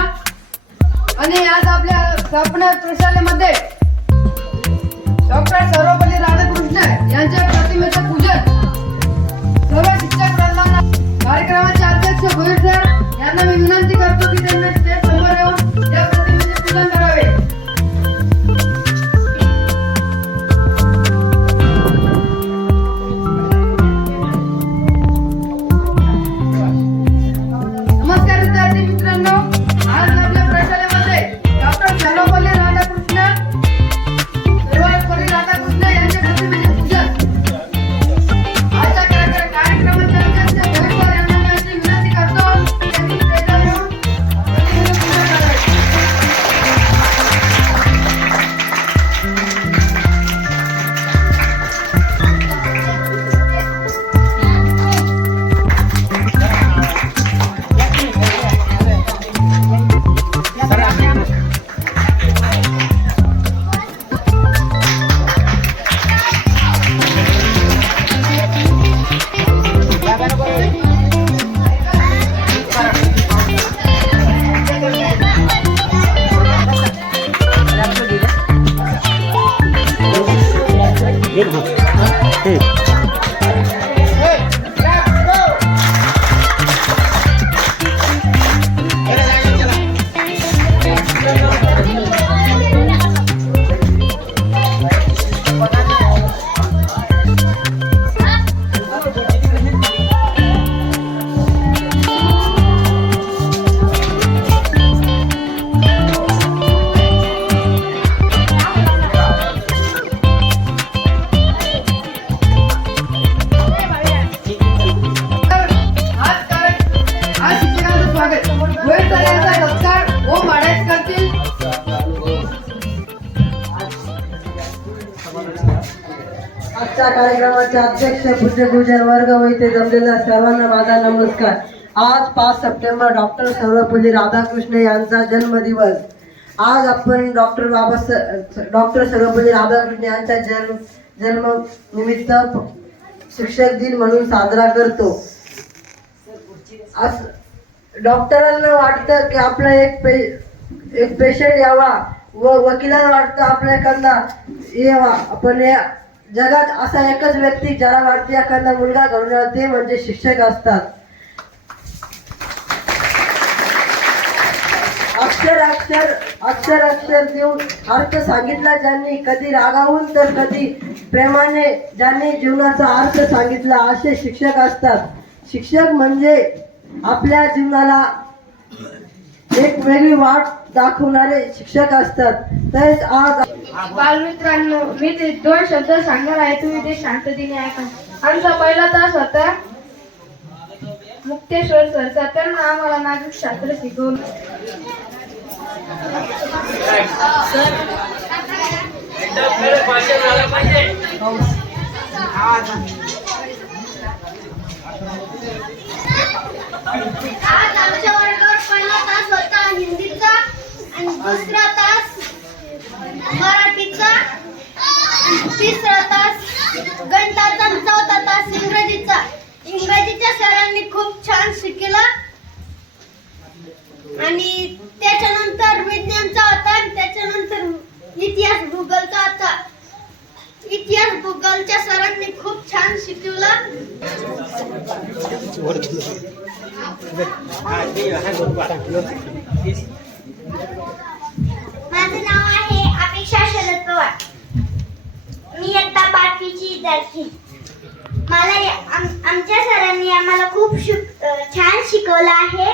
आणि आज आपल्या स्थापना प्रशालेमध्ये डॉक्टर सर्वपल्ली राधाकृष्ण यांच्या प्रतिमेचं पूजन सर्व शिक्षक कार्यक्रमाचे अध्यक्ष भोईर कार्यक्रमाचे अध्यक्ष पूज्य गुजर वर्ग व इथे जमलेल्या सर्वांना माझा नमस्कार. आज पाच सप्टेंबर डॉक्टर सर्वपल्ली राधाकृष्ण यांचा जन्मदिवस. आज आपण डॉक्टर बाबा डॉक्टर सर्वपल्ली राधाकृष्ण यांच्या जन्म जन्म निमित्त शिक्षक दिन म्हणून साजरा करतो. अस डॉक्टरांना वाटतं की आपला एक पे एक पेशंट यावा व वकिलांना वाटतं आपल्या एखादा यावा. आपण या जगात असा एकच व्यक्ती ज्याला वाटते एखादा मुलगा घडणार ते म्हणजे शिक्षक असतात. अक्षर अक्षर अक्षर अक्षर देऊन अर्थ सांगितला ज्यांनी कधी रागावून तर कधी प्रेमाने ज्यांनी जीवनाचा अर्थ सांगितला असे शिक्षक असतात. शिक्षक म्हणजे आपल्या जीवनाला एक वेगळी वाट दाखवणारे शिक्षक असतात. तेच आज बालमित्रांनो मी ते दोन शब्द सांगणार आहे तुम्ही ते शांततेने ऐका. आमचा पहिला तास होता. मुक्तेश्वर सरचा त्यांना आम्हाला नागरिक शास्त्र शिकवलं. आज आमच्या वर्गावर पहिला तास होता हिंदीचा आणि दुसरा तास मराठीचा आणि तिसरा तास गणिताचा आणि चौथा तास इंग्रजीचा इंग्रजीच्या सरांनी खूप छान शिकवलं आणि त्याच्यानंतर विज्ञानचा होता आणि त्याच्यानंतर इतिहास भूगोलचा होता इतिहास भूगोलच्या सरांनी खूप छान शिकवलं माझं नाव आहे अपेक्षा शरद पवार मी इयत्ता पाचवीची विद्यार्थी मला या- आम- आमच्या सरांनी आम्हाला खूप शिक- अ, छान शिकवलं आहे.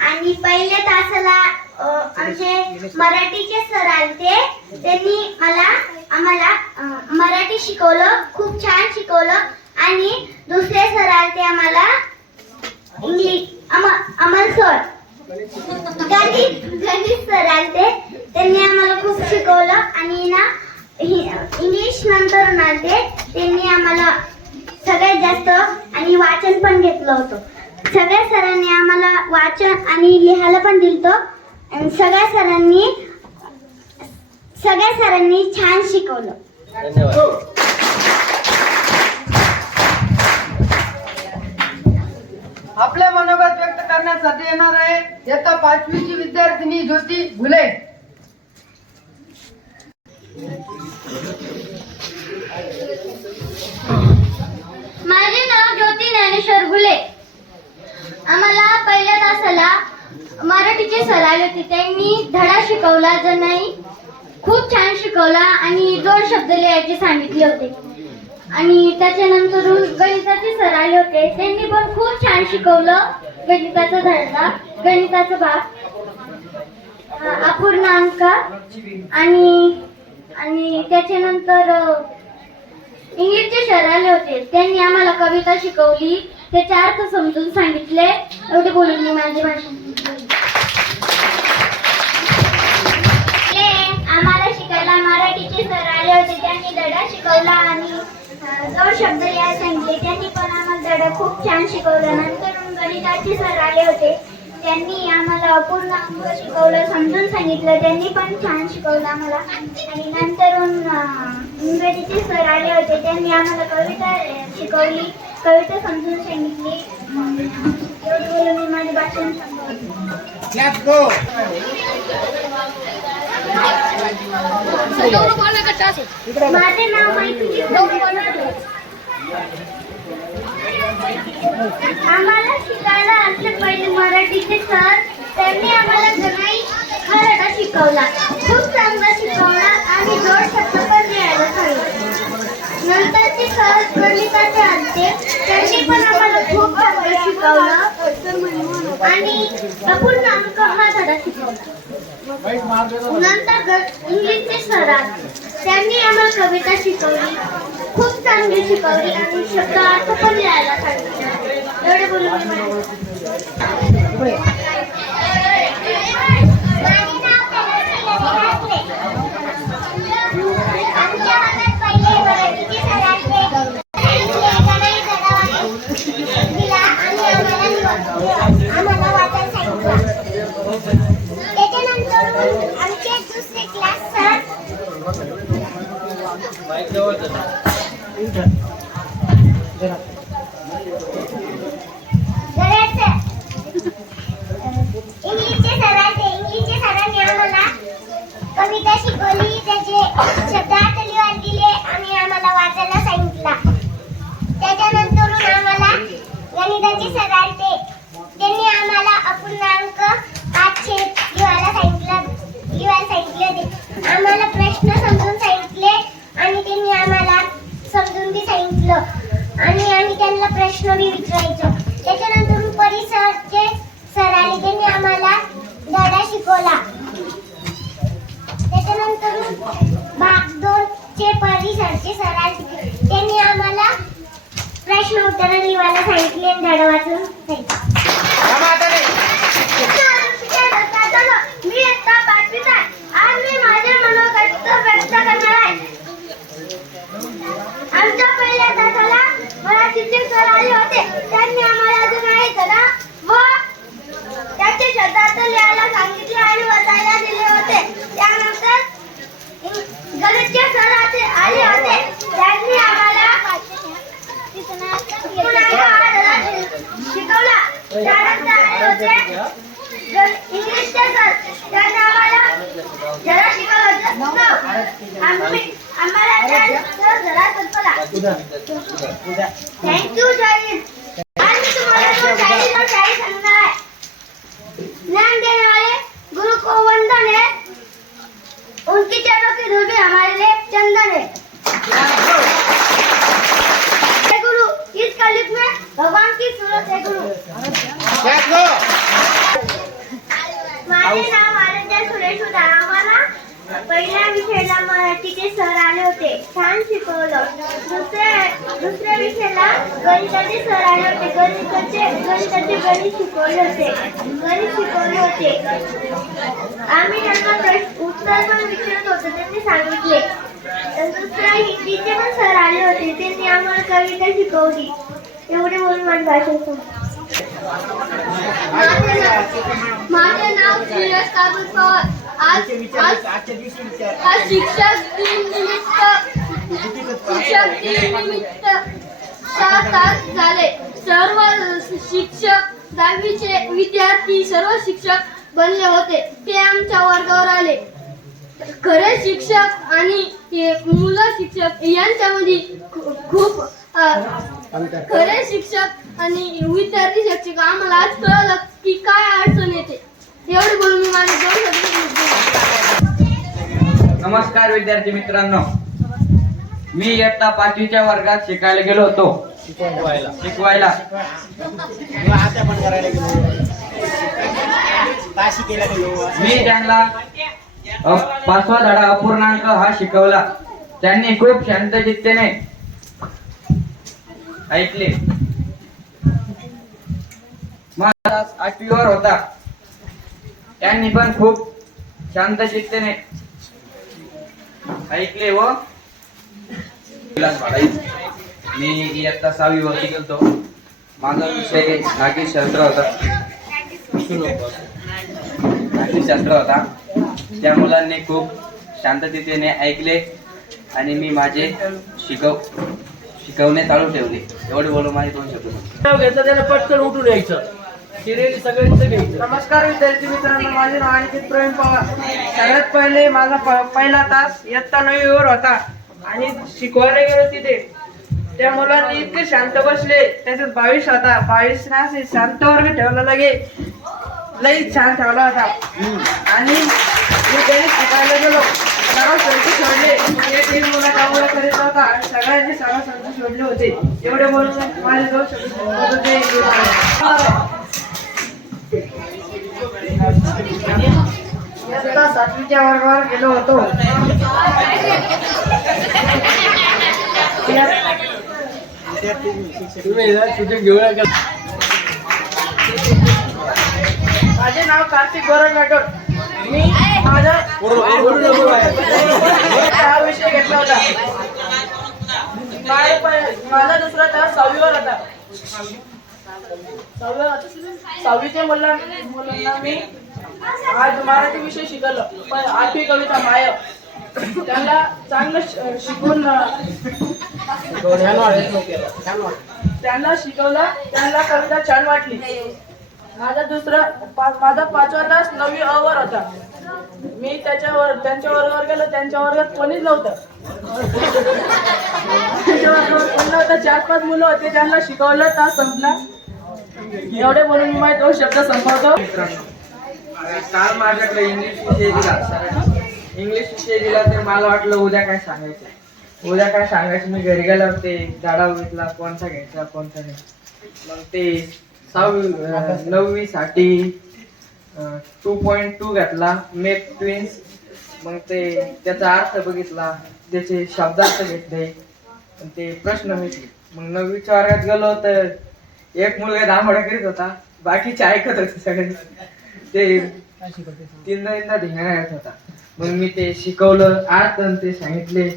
आणि पहिल्या तासाला आमचे मराठीचे सर आलते. त्यांनी मला आम्हाला मराठी शिकवलं खूप छान शिकवलं. आणि दुसरे सर आलते आम्हाला इंग्लिश अमल सर. गणित गणित सर आलते. त्यांनी आम्हाला खूप शिकवलं. आणि ना हि- इंग्लिश नंतर आलते. त्यांनी आम्हाला सगळ्यात जास्त आणि वाचन पण घेतलं होतं. सगळ्या सरांनी आम्हाला वाचन आणि लिहायला पण दिलतं आणि सगळ्या सरांनी सगळ्या सरांनी छान शिकवलं. आपले मनोगत व्यक्त करण्यासाठी येणार आहे इयत्ता पाचवीची विद्यार्थिनी ज्योती घुले माझे नाव ज्योती ज्ञानेश्वर घुले आम्हाला पहिल्या तासाला मराठीचे सर आले होते. त्यांनी धडा शिकवला जर नाही खूप छान शिकवला आणि दोन शब्द लिहायचे सांगितले होते. आणि त्याच्यानंतर गणिताचे सर आले होते. त्यांनी पण खूप छान शिकवलं गणिताचा धडा गणिताचा भाग. अपूर्ण अंक. आणि आणि त्याच्यानंतर इंग्लिशचे सर आले होते. त्यांनी आम्हाला कविता शिकवली. त्याचे अर्थ समजून सांगितले. एवढे बोलून मी माझी भाषण आम्हाला शिकायला मराठीचे सर आले होते. त्यांनी धडा शिकवला आणि अं, जोड शब्द या सांगितले त्यांनी पण आम्हाला धडा खूप छान शिकवला. नंतर गणिताचे सर आले होते. त्यांनी आम्हाला अपूर्ण अंक शिकवलं समजून सांगितलं. त्यांनी पण छान शिकवलं आम्हाला. आणि नंतरून इंग्रजीचे सर आले होते. त्यांनी आम्हाला कविता शिकवली. कविता समजून सांगितली. अं, एवढं बोलून मी माझे भाषण संपवले माझे नाव माहिती आम्हाला शिकायला असले पहिले मराठीचे सर त्यांनी आम्हाला धडा शिकवला. खूप चांगला शिकवला आणि जोड शब्द आणि अपूर्णांक हा धडा शिकवला. नंतर इंग्लिशचे सर. त्यांनी आम्हाला कविता शिकवली खूप चांगली शिकवली आणि शब्द अर्थ पण लिहायला सांगितलं. एवढे बोलून माझं- माझे नाव तनुश्री लक्ष्मी ठाकरे. आमच्या वर्गात पहिले मराठीचे सर आले. त्यांनी एकालाही धडा वाचून दिला आणि आम्हाला आम्हाला वाचायला सांगितलं त्याच्यानंतर आमचे दुसरे क्लास सर इंग्लिशचे सर आले इंग्लिशचे सरांनी आम्हाला कविता शिकवली त्याचे शब्दार्थ लिहायला दिले आणि आम्हाला वाचायला सांगितला त्याच्यानंतर आम्हाला गणिताचे सर आले त्यांनी आम्हाला अपूर्णांक पाचशे लिहायला सांगितलं लिहायला सांगितले होते आम्हाला प्रश्न समजून सांगितले आणि त्यांनी आम्हाला समजून बी सांगितलं आणि आम्ही त्यांना प्रश्न बी विचारायचो त्याच्यानंतर परिसरचे सर आले त्यांनी आम्हाला धडा शिकवला त्याच्यानंतर भाग दोन चे परिसरचे सर आले त्यांनी आम्हाला प्रश्न उत्तर लिहायला सांगितले आणि धडा वाचून सांगितलं मी आता पाचवीत आहे आज मी माझे मनोगत व्यक्त करणार आहे आमच्या पहिल्या तासाला मराठीचे सर आले होते. त्यांनी आम्हाला अजून आहे करा व त्याचे शब्दार्थ लिहायला सांगितले आणि वाचायला दिले होते. त्यानंतर गणितचे सर आले होते. त्यांनी आम्हाला शिकवला. त्यानंतर आले होते इंग्लिशचे सर. त्यांनी आम्हाला धडा शिकवला आम्ही आम्हाला त्या सर धडा शिकवला थँक्यू जय हिंद आज मी तुम्हाला दोन शायरीचा शायरी सांगणार आहे ज्ञान देने वाले गुरु को वंदन है उनकी चरणों की धूल भी हमारे लिए चंदन है हे गुरु इस कलयुग में भगवान की सूरत है गुरु माझे नाव आराध्या सुरेश होता आम्हाला पहिल्या विषयाला मराठीचे सर आले होते छान शिकवलं दुसऱ्या दुसऱ्या विषयाला गणिताचे सर आले होते गणिताचे गणिताचे गणित शिकवले होते गणित शिकवले होते आम्ही त्यांना प्रश्न उत्तर पण विचारत होतो त्यांनी सांगितले हिंदीचे पण सर आले होते. त्यांनी आम्हाला कविता शिकवली. एवढे बोलून माझी भाषण माझे नाव श्रीरस नाव काबूल पवार. आज आज शिक्षक दिन निमित्त शिक्षक दिन निमित्त सहा तास झाले. सर्व शिक्षक दहावीचे विद्यार्थी सर्व शिक्षक बनले होते. ते आमच्या वर्गावर आले. खरे शिक्षक आणि मुलं शिक्षक यांच्यामध्ये खूप खरे शिक्षक आणि विद्यार्थी शिक्षक आम्हाला आज कळलं की काय अडचण येते. एवढे बोलून मी माझे दोन. नमस्कार विद्यार्थी मित्रांनो. मी इयत्ता पाचवीच्या वर्गात शिकायला गेलो होतो. शिकवायला. मी त्यांना पाचवा धडा अपूर्णांक हा शिकवला. त्यांनी खूप शांत चित्तेने ऐकले आठवीवर होता. त्यांनी पण खूप शांत चित्तेने ऐकले व मी इयत्ता सहावी वरती गेलतो. माझा विषय शास्त्र होता. नागेश शास्त्र होता. त्या मुलांनी खूप शांततेने ऐकले आणि मी माझे शिकव शिकवणे चालू ठेवले. एवढे बोलू माझे दोन शब्द. घेतलं त्याला पटकन उठून यायचं. सिरियल सगळ्यांचं घ्यायचं नमस्कार विद्यार्थी मित्रांनो माझे नाव अनिकेत प्रवीण पवार. सगळ्यात पहिले माझा प- पहिला तास इयत्ता नववीवर होता. आणि शिकवायला गेलो तिथे. त्या मुलांनी इतके शांत बसले. त्याच्यात बावीस होता. बावीस ना असे शांत वर्ग ठेवला लगे. लई छान ठेवला होता. आणि मी शिकायला गेलो सर्व संत सोडले एक एक मुला कामाला करीत होता आणि सगळ्यांनी सर्व संत सोडले होते एवढे बोलून माझे दोन शब्द सातवीच्या वर्गावर गेलो होतो माझे नाव कार्तिक गोरख राठोड मी माझा हा विषय घेतला होता माझा दुसरा तास सहावीवर होता. सहावीच्या मुलां मुलांना मी आज मराठी विषय शिकवलं. पण आठवी कविता माय त्यांना चांगलं श- शिकवून त्यांना शिकवलं. त्यांना कविता छान वाटली. माझा दुसरा माझा पाचवा तास नवी अवर होता. मी त्याच्यावर त्यांच्या वर्गावर गेलो त्यांच्या वर्गात कोणीच नव्हतं. त्यांच्या वर्गावर कोणी नव्हतं. चार पाच मुलं होते त्यांना शिकवलं तास संपला. एवढे बोलून मी माझे दोन शब्द संपवतो. काल माझ्याकडे इंग्लिश विषय दिला? इंग्लिश विषय दिला तर मला वाटलं उद्या काय सांगायचं? उद्या काय सांगायचं? मी घरी गेलं ते झाडा बघितला कोणता घ्यायचा कोणता नाही. मग ते सहावी अं, नववी साठी टू पॉईंट टू घातला. मेक ट्विन्स मग ते त्याचा अर्थ बघितला. त्याचे शब्दार्थ घेतले. ते प्रश्न भेटले मग नववीच्या वर्गात गेलो तर एक मुलगा दामोडा करीत होता. बाकीचे ऐकत होते सगळे. ते तीनदा तीनदा धिंगाणा येत होता. मग मी ते शिकवलं. आणि ते सांगितले.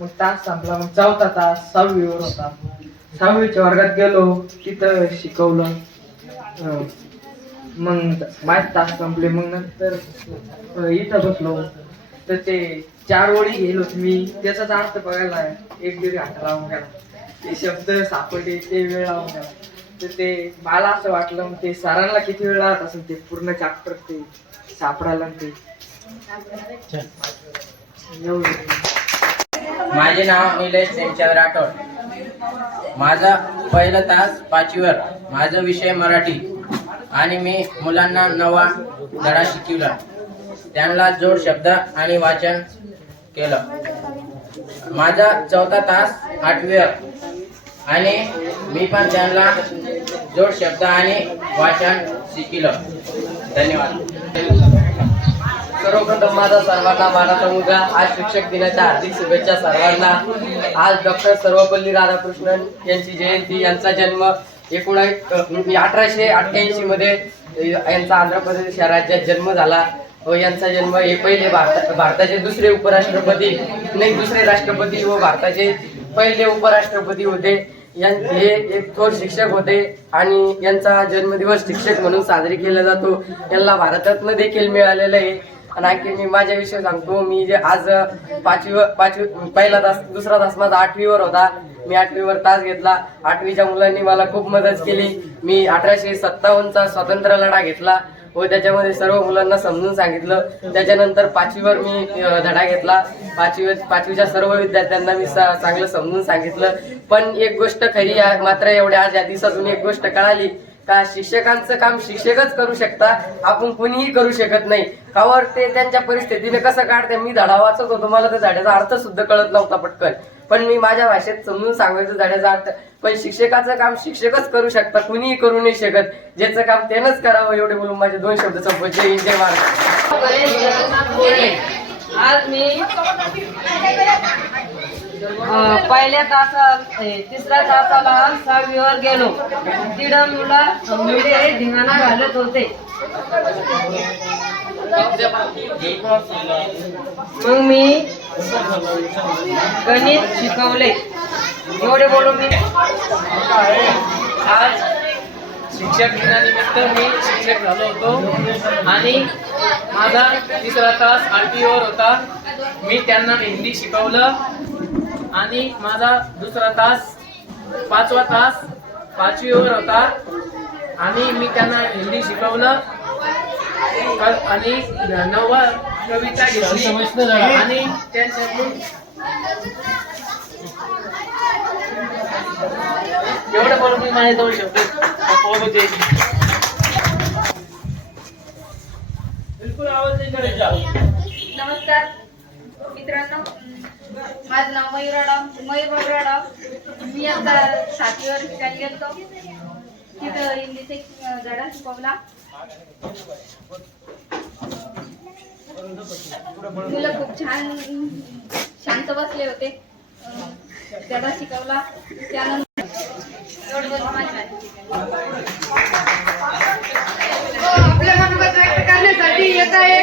मग तास संपला. मग चौथा तास सहावीवर होता. सहावीच्या वर्गात गेलो तिथं शिकवलं. मग माझे तास संपले मग नंतर इथं बसलो. तर ते चार ओळी गेलो मी. त्याचाच अर्थ बघायला एक दीड घाटा लावून गेला. ते शब्द सापडले ते वेळ लावून गेला. तर ते मला असं वाटलं मग ते सरांना किती वेळ लागत असेल ते पूर्ण चॅप्टर ते सापडायला ते. माझे नाव निलेश राठोड. माझा पहिला तास पाचवीवर. माझा विषय मराठी. आणि मी मुलांना नवा धडा शिकवला. त्यांना जोड शब्द आणि वाचन केलं. माझा चौथा तास आठवीवर. आणि मी पण त्यांना जोड शब्द आणि वाचन शिकलं धन्यवाद. सर्वप्रथम माझा सर्वांना मानाचा मुलगा आज शिक्षक दिनाच्या हार्दिक शुभेच्छा सर्वांना. आज डॉक्टर सर्वपल्ली राधाकृष्णन यांची जयंती यांचा जन्म एकोणा अठराशे अठ्ठ्याऐंशी मध्ये यांचा आंध्र प्रदेश या राज्यात जन्म झाला. व यांचा जन्म हे पहिले भारता भारताचे दुसरे उपराष्ट्रपती नाही दुसरे राष्ट्रपती व भारताचे पहिले उपराष्ट्रपती होते. हे एक थोर शिक्षक होते आणि यांचा जन्मदिवस शिक्षक म्हणून साजरी केला जातो. यांना भारतरत्न देखील मिळालेलं आहे. आणि आणखी मी माझ्याविषयी सांगतो मी जे आज पाचवी पाचवी पहिला तास दुसरा तास माझा आठवीवर होता. मी आठवीवर तास घेतला. आठवीच्या मुलांनी मला खूप मदत केली. मी अठराशे सत्तावन्नचा स्वातंत्र्य लढा घेतला व त्याच्यामध्ये सर्व मुलांना समजून सांगितलं. त्याच्यानंतर पाचवीवर मी धडा घेतला. पाचवी पाचवीच्या सर्व विद्यार्थ्यांना मी सा- चांगलं समजून सांगितलं. पण एक गोष्ट खरी मात्र एवढ्या आज या दिवसातून एक गोष्ट कळाली. का शिक्षकांचं काम शिक्षकच करू शकता? आपण कुणीही करू शकत नाही. कावर ते त्यांच्या परिस्थितीने कसं काढते मी झाडा वाचत होतो. मला त्या झाड्याचा अर्थ सुद्धा कळत नव्हता पटकन. पण मी माझ्या भाषेत समजून सांगायचं झाडाचा अर्थ. पण शिक्षकाचं काम शिक्षकच करू शकता कुणीही करू नाही शकत. ज्याचं काम त्यानंच करावं एवढे बोलून माझे दोन शब्द संपत जय जय महाराज आज मी पहिल्या तासात तिसऱ्या तासाला सहावीवर गेलो. तिथं मुलं मुले धिंगाणा घालत होते. मग मी गणित शिकवले. एवढे बोलू मी आज शिक्षक दिनानिमित्त मी शिक्षक झालो होतो. आणि माझा तिसरा तास आरटीओवर होता. मी त्यांना हिंदी शिकवलं. आणि माझा दुसरा तास पाचवा तास पाचवीवर होता. आणि मी त्यांना हिंदी शिकवलं. आणि नववा कविता घेतली. आणि त्यांच्याकडून एवढं बोलून मी माझे दोन शब्द बोलू दे. बिलकुल आवाज नाही करायचा. नमस्कार. मित्रांनो माझं नाव मयूर मयूर आडाव मी आता सातवीवर शिकायला गेलतो. तिथं हिंदीचा एक धडा शिकवला. मुलं खूप छान शांत बसले होते. धडा शिकवला. त्यानंतर एवढं बोलून माझी माहिती. आपल्या मनोगत व्यक्त करण्यासाठी येत आहे.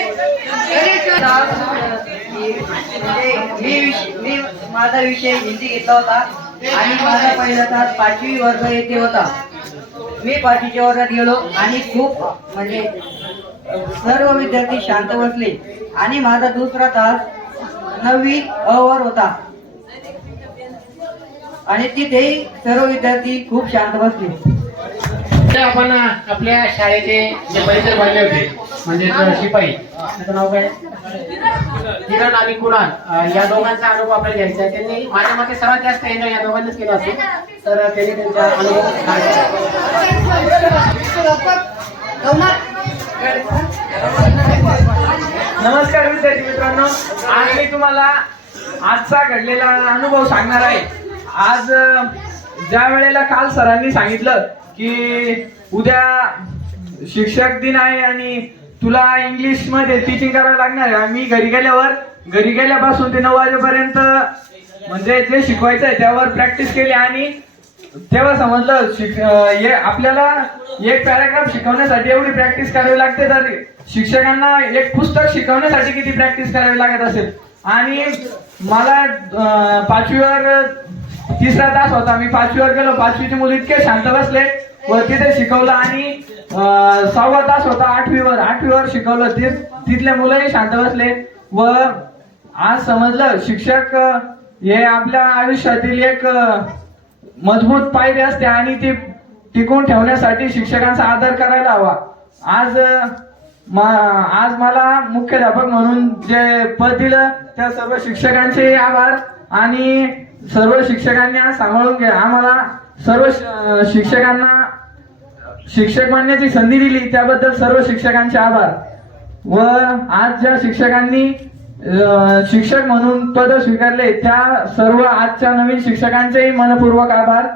मी मी माझा विषय हिंदी घेतला होता. आणि माझा पहिला तास पाचवी वर्ग येथे होता. मी पाचवीच्या वर्गात गेलो आणि खूप म्हणजे सर्व विद्यार्थी शांत बसले. आणि माझा दुसरा तास नववी अवर होता. आणि तिथेही सर्व विद्यार्थी खूप शांत बसले. आपण आपल्या शाळेचे जे परिसर बनले होते म्हणजे शिपाई त्याचं नाव काय? किरण आणि कुणाल या दोघांचा अनुभव आपल्याला घ्यायचा आहे. त्यांनी माझ्या मते सर्वात जास्त एन्जॉय या दोघांनीच केला असेल. तर त्यांनी त्यांचा अनुभव. नमस्कार विद्यार्थी मित्रांनो. आज मी तुम्हाला आजचा घडलेला अनुभव सांगणार आहे. आज ज्या वेळेला काल सरांनी सांगितलं की उद्या शिक्षक दिन आहे आणि तुला इंग्लिशमध्ये टीचिंग करावं लागणार आहे मी घरी गेल्यावर घरी गेल्यापासून ते नऊ वाजेपर्यंत म्हणजे जे शिकवायचं आहे त्यावर प्रॅक्टिस केली आणि तेव्हा समजलं शिक हे आपल्याला एक पॅराग्राफ शिकवण्यासाठी एवढी प्रॅक्टिस करावी लागते तर शिक्षकांना एक पुस्तक शिकवण्यासाठी किती प्रॅक्टिस करावी लागत असेल? आणि मला पाचवीवर तिसरा तास होता. मी पाचवीवर गेलो. पाचवीचे मुलं इतके शांत बसले. व तिथे शिकवलं आणि सहावा तास होता आठवीवर. आठवीवर शिकवलं. ते तिथले मुलंही शांत बसले. व आज समजलं शिक्षक हे आपल्या आयुष्यातील एक मजबूत पायरी असते आणि ती टिकून ठेवण्यासाठी शिक्षकांचा आदर करायला हवा. आज मा- आज मला मुख्याध्यापक म्हणून जे पद दिलं त्या सर्व शिक्षकांचे आभार. आणि सर्व शिक्षकांनी आज सांभाळून घ्या. आम्हाला सर्व शिक्षकांना शिक्षक बनण्याची संधी दिली. त्याबद्दल सर्व शिक्षकांचे आभार. व आज ज्या शिक्षकांनी शिक्षक म्हणून पद स्वीकारले त्या सर्व आजच्या नवीन शिक्षकांचेही मनपूर्वक आभार.